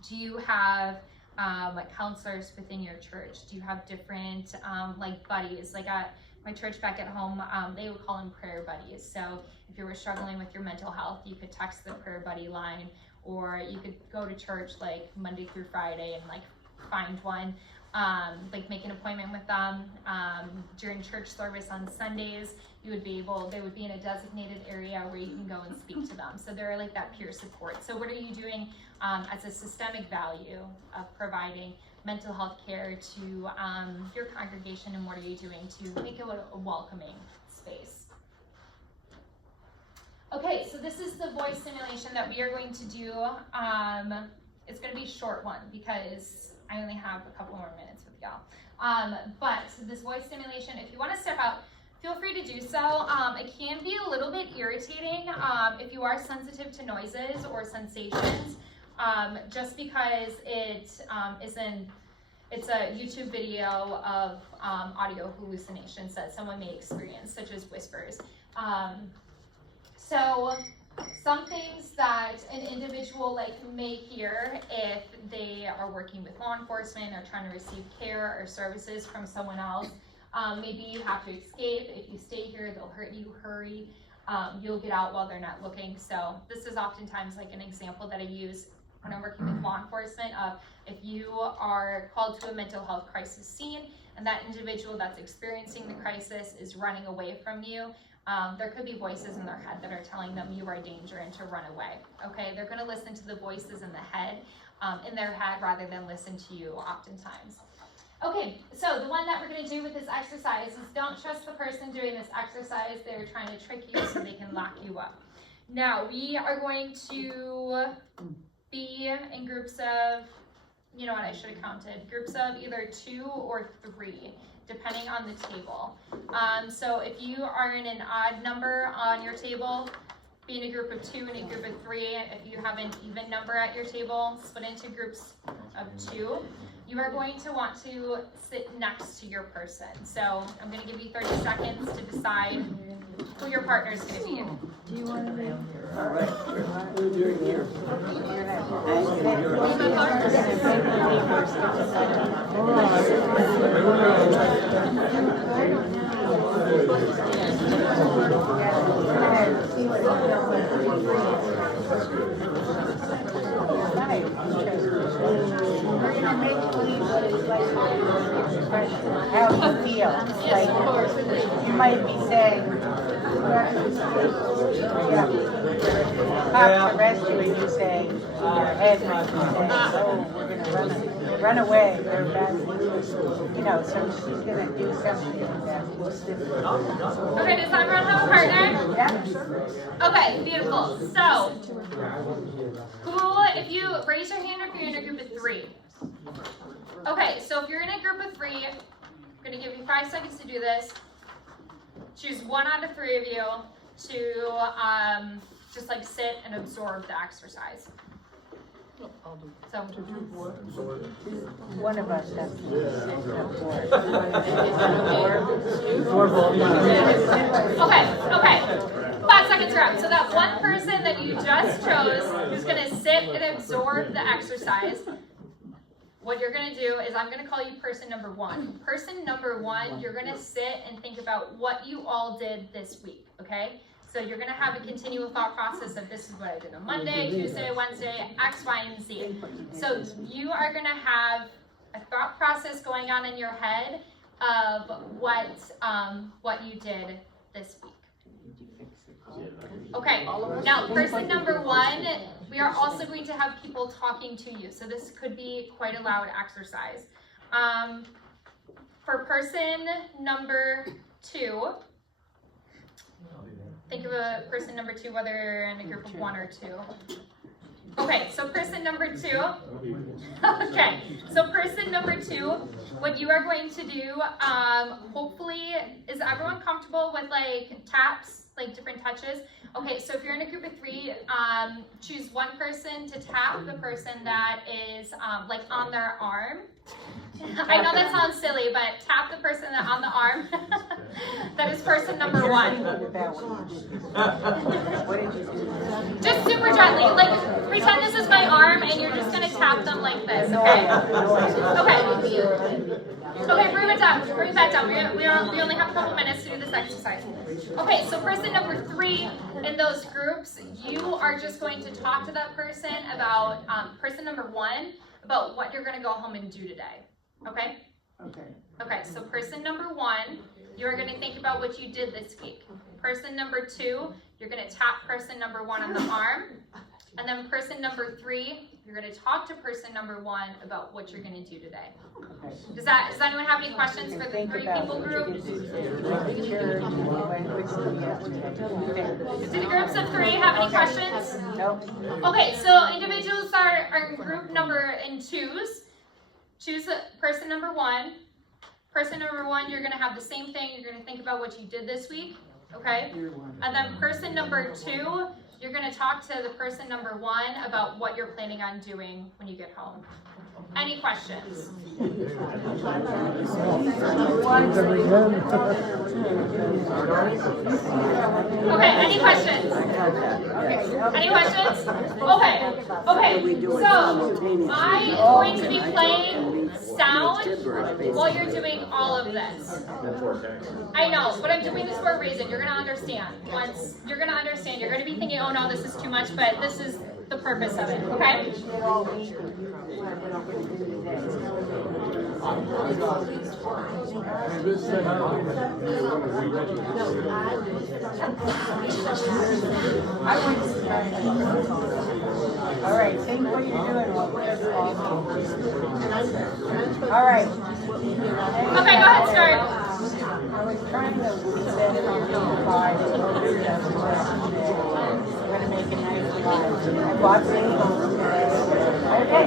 Do you have like counselors within your church? Do you have different like buddies? Like at my church back at home, they would call them prayer buddies. So if you were struggling with your mental health, you could text the prayer buddy line, or you could go to church like Monday through Friday and like find one, like make an appointment with them. During church service on Sundays, they would be in a designated area where you can go and speak to them. So they're like that peer support. So what are you doing as a systemic value of providing mental health care to your congregation, and what are you doing to make it a welcoming space? Okay, so this is the voice simulation that we are going to do. It's going to be a short one because I only have a couple more minutes with y'all. But this voice simulation, if you want to step out, feel free to do so. It can be a little bit irritating if you are sensitive to noises or sensations, just because it's a YouTube video of audio hallucinations that someone may experience, such as whispers. So some things that an individual may hear if they are working with law enforcement or trying to receive care or services from someone else. Maybe you have to escape. If you stay here, they'll hurt you. Hurry. You'll get out while they're not looking. So this is oftentimes like an example that I use when I'm working with law enforcement of if you are called to a mental health crisis scene and that individual that's experiencing the crisis is running away from you, there could be voices in their head that are telling them you are danger and to run away. Okay, they're going to listen to the voices in their head rather than listen to you oftentimes. Okay, so the one that we're going to do with this exercise is don't trust the person doing this exercise. They're trying to trick you so they can lock you up. Now, we are going to be in groups of, you know what, I should have counted, groups of either 2 or 3, depending on the table. So if you are in an odd number on your table, be in a group of 2 and a group of 3. If you have an even number at your table, split into groups of 2. You are going to want to sit next to your person. So I'm going to give you 30 seconds to decide who your partner is going to be. Do you want to be? All right, we're doing here. We're going to make believe what it's like, how you feel. Like, you might be saying, cops arrest you, and you say, your head might be saying, oh, we're going to run away, they're bad. You know, so she's going to do something that will stick. Okay, does everyone have a partner? Yeah. Okay, beautiful. So, who, if you raise your hand if you're in a group of 3. Okay, so if you're in a group of 3, I'm going to give you 5 seconds to do this. Choose 1 out of 3 of you to just sit and absorb the exercise. So, One of us has to okay. 5 seconds are up. So that one person that you just chose who's gonna sit and absorb the exercise, what you're gonna do is I'm gonna call you person number 1. Person number 1, you're gonna sit and think about what you all did this week, okay? So you're gonna have a continual thought process of this is what I did on Monday, Tuesday, Wednesday, X, Y, and Z. So you are gonna have a thought process going on in your head of what you did this week. Okay, now person number 1, we are also going to have people talking to you. So this could be quite a loud exercise. For person number 2, think of a person number 2, whether in a group of 1 or 2. Okay, so person number 2. Okay, so person number 2, what you are going to do, hopefully, is everyone comfortable with like taps, like different touches? Okay, so if you're in a group of 3, choose one person to tap the person that is like on their arm. I know that sounds silly, but tap the person that on the arm. That is person number 1. Just super gently, like pretend this is my arm and you're just gonna tap them like this, okay? Okay, bring it down, bring it back down. We only have a couple minutes to do this exercise. Okay, so person number 3 in those groups, you are just going to talk to that person about, person number 1, about what you're gonna go home and do today, okay? Okay, so person number 1, you're gonna think about what you did this week. Person number 2, you're gonna tap person number 1 on the arm. And then person number 3, you're gonna talk to person number 1 about what you're gonna do today. Does anyone have any questions for the 3 people group? Do the groups of 3 have any questions? No. Okay, so individuals are in group number in 2s. Choose person number 1. Person number 1, you're gonna have the same thing. You're gonna think about what you did this week, okay? And then person number 2, you're gonna talk to the person number 1 about what you're planning on doing when you get home. Any questions? Okay, any questions? Any questions? Okay, so I'm going to be playing sound while you're doing all of this. I know, but I'm doing this for a reason. You're gonna understand. Once you're gonna understand, you're gonna be thinking, oh no, this is too much, but this is the purpose of it, okay? All right, think what you're doing. All right. Okay, go ahead, start. I was trying to set it on 5. I'm going to make a nice 5. I bought bagels today. Okay.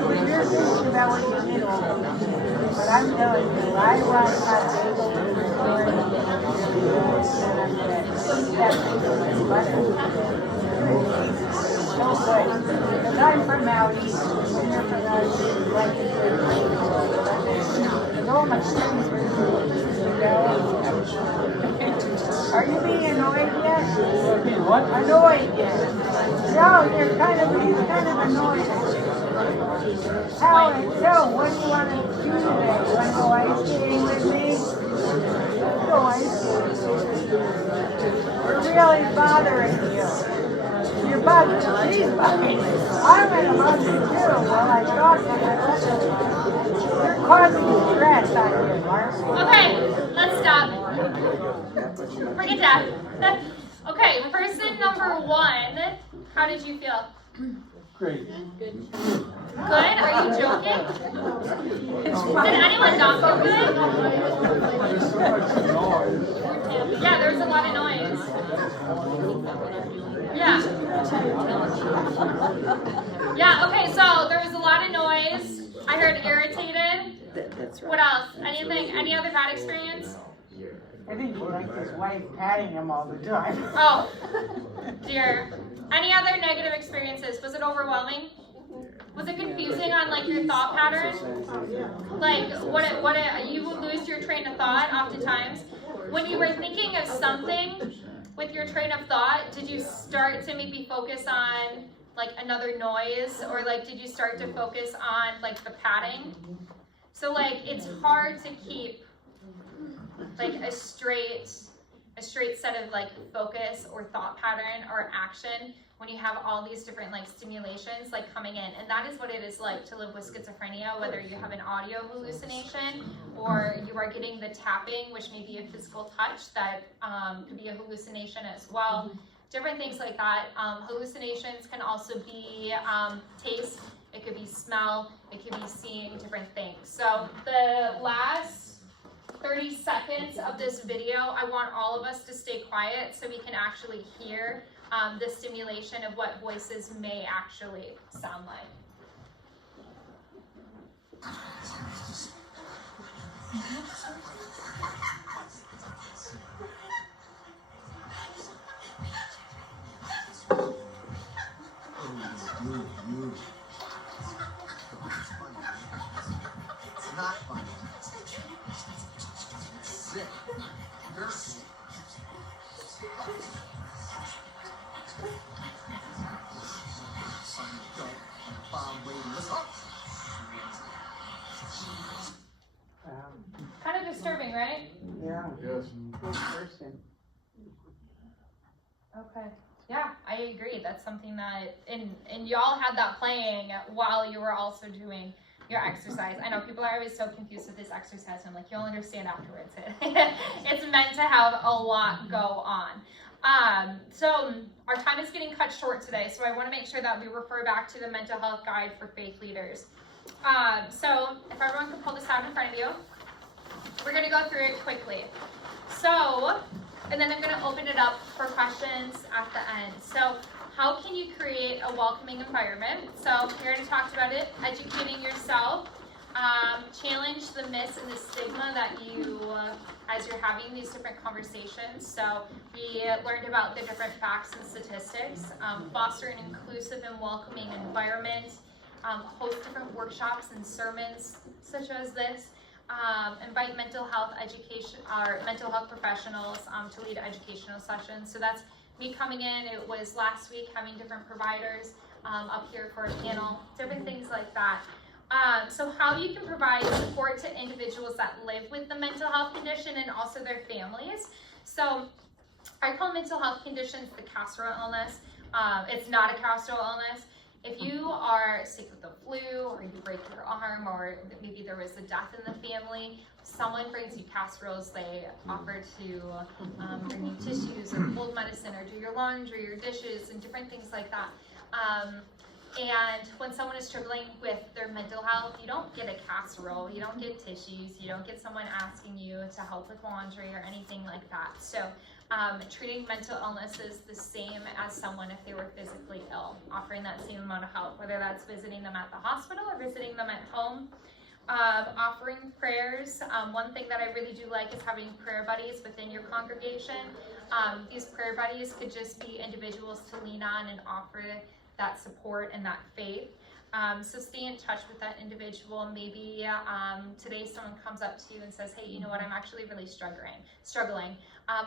When you're thinking about what you did, but I'm telling you, I was not able to record it. So good. Because I'm from out east. And you're from out east. Like it good. All my friends were Are you being annoyed yet? What? Annoyed yet? No, he's kind of annoyed. So, what do you want to do today? You want to go ice skating with me? Let's go ice skating. We're really bothering you. You're bugging. She's bugging. I'm going to bug you too while I talk to you. You're causing stress on you, Mark. Okay, let's stop. Bring it down. Okay, person number 1, how did you feel? Great. Good? Are you joking? Did anyone not feel good? Yeah, there was a lot of noise. Yeah, okay, so there was a lot of noise. I heard irritated. That's right. What else? Anything? Any other bad experience? I think he likes his wife patting him all the time. Oh, dear. Any other negative experiences? Was it overwhelming? Was it confusing on like your thought pattern? Like you will lose your train of thought oftentimes. When you were thinking of something with your train of thought, did you start to maybe focus on like another noise, or like did you start to focus on like the padding? So like it's hard to keep like a straight set of like focus or thought pattern or action when you have all these different like stimulations like coming in. And that is what it is like to live with schizophrenia, whether you have an audio hallucination or you are getting the tapping, which may be a physical touch that could be a hallucination as well. Different things like that. Hallucinations can also be taste, it could be smell, it could be seeing different things. So the last 30 seconds of this video, I want all of us to stay quiet so we can actually hear the stimulation of what voices may actually sound like. It's not funny. Sick. Kind of disturbing, right? Yeah. Yes. Good person. Okay. Yeah, I agree. That's something that, and y'all had that playing while you were also doing your exercise. I know people are always so confused with this exercise. I'm like, you'll understand afterwards. It's meant to have a lot go on. So our time is getting cut short today, so I want to make sure that we refer back to the mental health guide for faith leaders. So if everyone can pull this out in front of you, we're going to go through it quickly. So, and then I'm going to open it up for questions at the end. So how can you create a welcoming environment? So we already talked about it, educating yourself, challenge the myths and the stigma that you, as you're having these different conversations. So we learned about the different facts and statistics, foster an inclusive and welcoming environment, host different workshops and sermons such as this, invite mental health education or mental health professionals to lead educational sessions. So that's me coming in. It was last week having different providers up here for a panel, different things like that. So how you can provide support to individuals that live with the mental health condition and also their families. So I call mental health conditions the casserole illness. It's not a casserole illness. If you are sick with the flu, or you break your arm, or maybe there was a death in the family, someone brings you casseroles, they offer to bring you tissues or cold medicine or do your laundry or dishes and different things like that. And when someone is struggling with their mental health, you don't get a casserole, you don't get tissues, you don't get someone asking you to help with laundry or anything like that. So treating mental illness is the same as someone if they were physically ill, offering that same amount of help, whether that's visiting them at the hospital or visiting them at home. Offering prayers. One thing that I really do like is having prayer buddies within your congregation. These prayer buddies could just be individuals to lean on and offer that support and that faith. So stay in touch with that individual. Maybe today someone comes up to you and says, hey, you know what, I'm actually really struggling.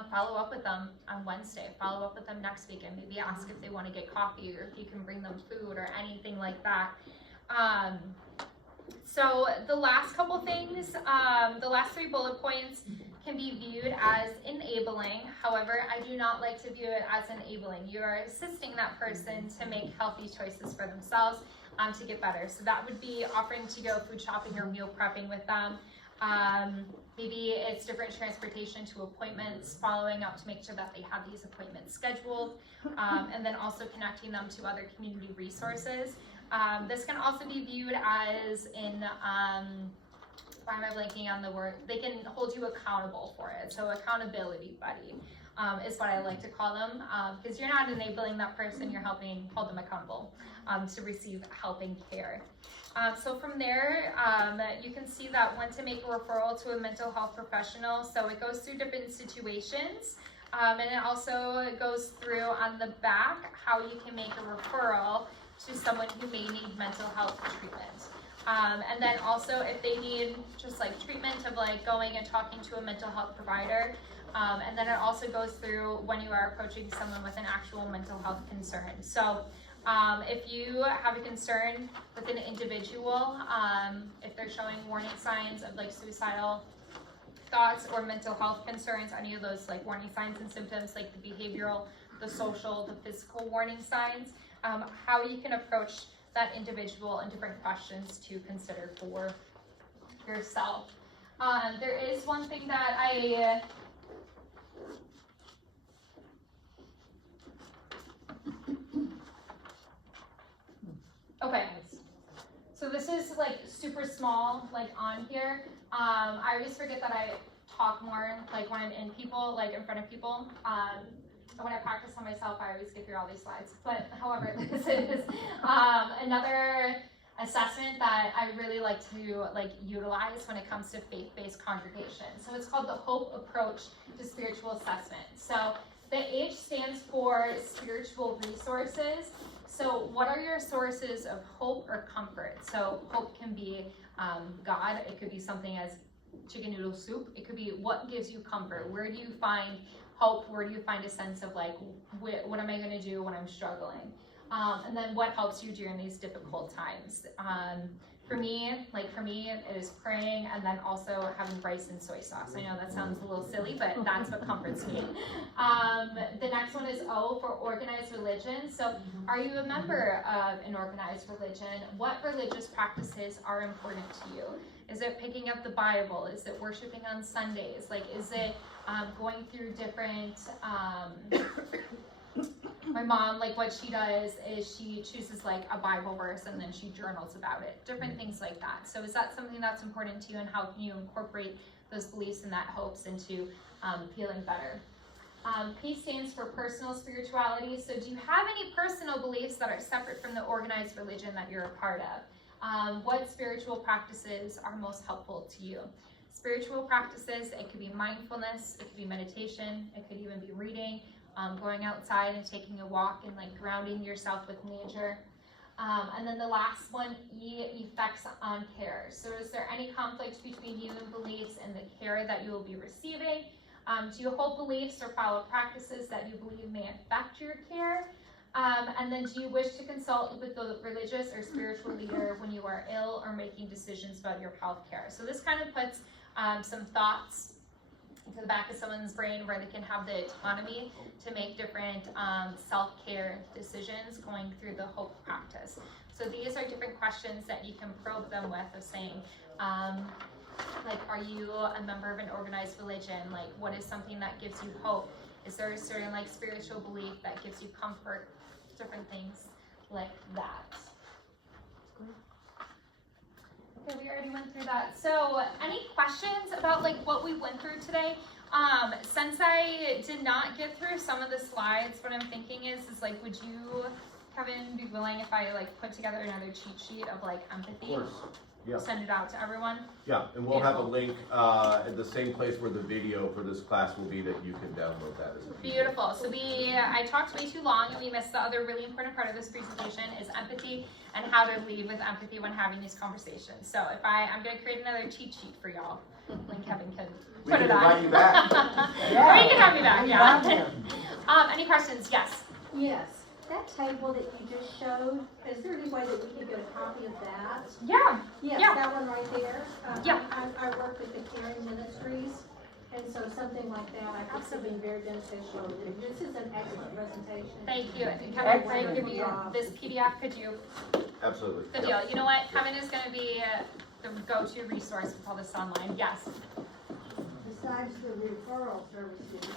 Follow up with them on Wednesday. Follow up with them next week and maybe ask if they want to get coffee or if you can bring them food or anything like that. So the last couple things, the last 3 bullet points can be viewed as enabling. However, I do not like to view it as enabling. You are assisting that person to make healthy choices for themselves to get better. So that would be offering to go food shopping or meal prepping with them. Maybe it's different transportation to appointments, following up to make sure that they have these appointments scheduled, and then also connecting them to other community resources. This can also be viewed as in, why am I blanking on the word? They can hold you accountable for it. So accountability buddy is what I like to call them, because you're not enabling that person, you're helping hold them accountable to receive help and care. So from there, you can see that when to make a referral to a mental health professional. So it goes through different situations. And it also goes through on the back how you can make a referral to someone who may need mental health treatment. And then also if they need just like treatment of like going and talking to a mental health provider. And then it also goes through when you are approaching someone with an actual mental health concern. So if you have a concern with an individual, if they're showing warning signs of like suicidal thoughts or mental health concerns, any of those like warning signs and symptoms, like the behavioral, the social, the physical warning signs, how you can approach that individual and different questions to consider for yourself. There is one thing that I okay, so this is like super small, like on here. I always forget that I talk more like when I'm in people, like in front of people. When I practice on myself, I always get through all these slides. But however, this is another assessment that I really like to utilize when it comes to faith-based congregations. So it's called the Hope Approach to Spiritual Assessment. So the H stands for spiritual resources. So what are your sources of hope or comfort? So hope can be God. It could be something as chicken noodle soup. It could be what gives you comfort. Where do you find hope? Where do you find a sense of like, what am I going to do when I'm struggling? And then what helps you during these difficult times? For me, it is praying and then also having rice and soy sauce. I know that sounds a little silly, but that's what comforts me. The next one is O for organized religion. So are you a member of an organized religion? What religious practices are important to you? Is it picking up the Bible? Is it worshiping on Sundays? Like, is it going through different, my mom, like what she does is she chooses like a Bible verse and then she journals about it, different things like that. So is that something that's important to you, and how can you incorporate those beliefs and that hopes into feeling better? P stands for personal spirituality. So do you have any personal beliefs that are separate from the organized religion that you're a part of? What spiritual practices are most helpful to you? Spiritual practices, it could be mindfulness, it could be meditation, it could even be reading, going outside and taking a walk and like grounding yourself with nature. And then the last one, E, effects on care. So is there any conflict between you and beliefs and the care that you will be receiving? Do you hold beliefs or follow practices that you believe may affect your care? And then do you wish to consult with the religious or spiritual leader when you are ill or making decisions about your health care? So this kind of puts some thoughts into the back of someone's brain where they can have the autonomy to make different self-care decisions going through the hope practice. So these are different questions that you can probe them with, of saying, like, are you a member of an organized religion? Like, what is something that gives you hope? Is there a certain like spiritual belief that gives you comfort? Different things like that. Okay, we already went through that. So any questions about like what we went through today? Since I did not get through some of the slides, what I'm thinking is like, would you, Kevin, be willing if I like put together another cheat sheet of like empathy? Of course. Yeah. Send it out to everyone? Yeah, and we'll have a link at the same place where the video for this class will be, that you can download that as a PDF. Beautiful. So I talked way too long and we missed the other really important part of this presentation is empathy and how to lead with empathy when having these conversations. So I'm going to create another cheat sheet for y'all. And Kevin can put it on. We can invite you back. Or you can have me back, yeah. Any questions? Yes. Yes, that table that you just showed, is there any way that we can get a copy of that? Yeah. Yes, Yeah. that one right there. Yeah. I work with the Caring Ministries, and so something like that I think would be very beneficial. This is an excellent presentation. Thank you. And Kevin, can I give you this PDF? Could you? Absolutely. Good deal. You know what? Kevin is going to be the go-to resource with all this online. Yes. Besides the referral services,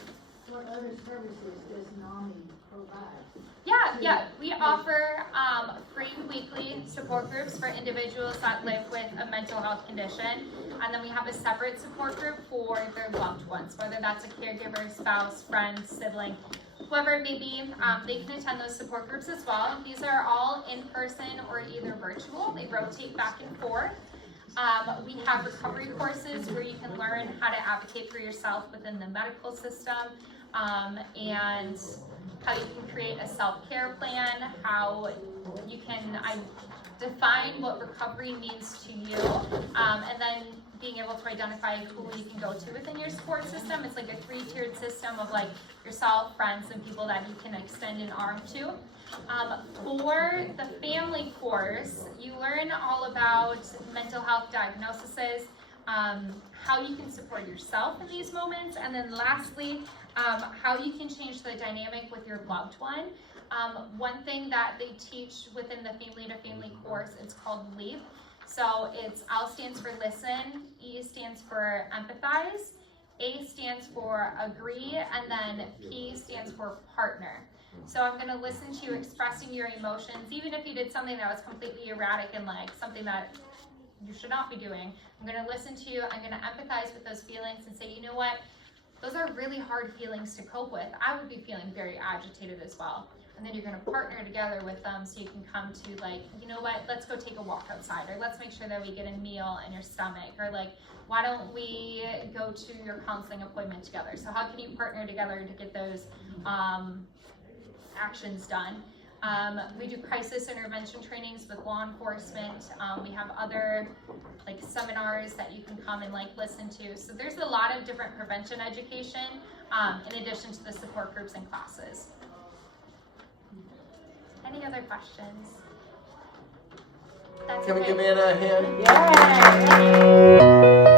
what other services does NAMI provide? Yeah. We offer free weekly support groups for individuals that live with a mental health condition. And then we have a separate support group for their loved ones, whether that's a caregiver, spouse, friend, sibling, whoever it may be. They can attend those support groups as well. These are all in person or either virtual. They rotate back and forth. We have recovery courses where you can learn how to advocate for yourself within the medical system. and how you can create a self-care plan, how you can define what recovery means to you, and then being able to identify who you can go to within your support system. It's like a 3-tiered system of like yourself, friends, and people that you can extend an arm to. For the family course, you learn all about mental health diagnoses, how you can support yourself in these moments, and then lastly, how you can change the dynamic with your loved one. One thing that they teach within the family to family course, it's called LEAP. So it's L stands for listen, E stands for empathize, A stands for agree, and then P stands for partner. So I'm going to listen to you expressing your emotions, even if you did something that was completely erratic and like something that you should not be doing. I'm going to listen to you, I'm going to empathize with those feelings and say, you know what, those are really hard feelings to cope with. I would be feeling very agitated as well. And then you're going to partner together with them so you can come to like, you know what, let's go take a walk outside, or let's make sure that we get a meal in your stomach, or like, why don't we go to your counseling appointment together? So how can you partner together to get those actions done? We do crisis intervention trainings with law enforcement. We have other like seminars that you can come and like listen to. So there's a lot of different prevention education in addition to the support groups and classes. Any other questions? That's Can we it. give Anna a hand? Yeah.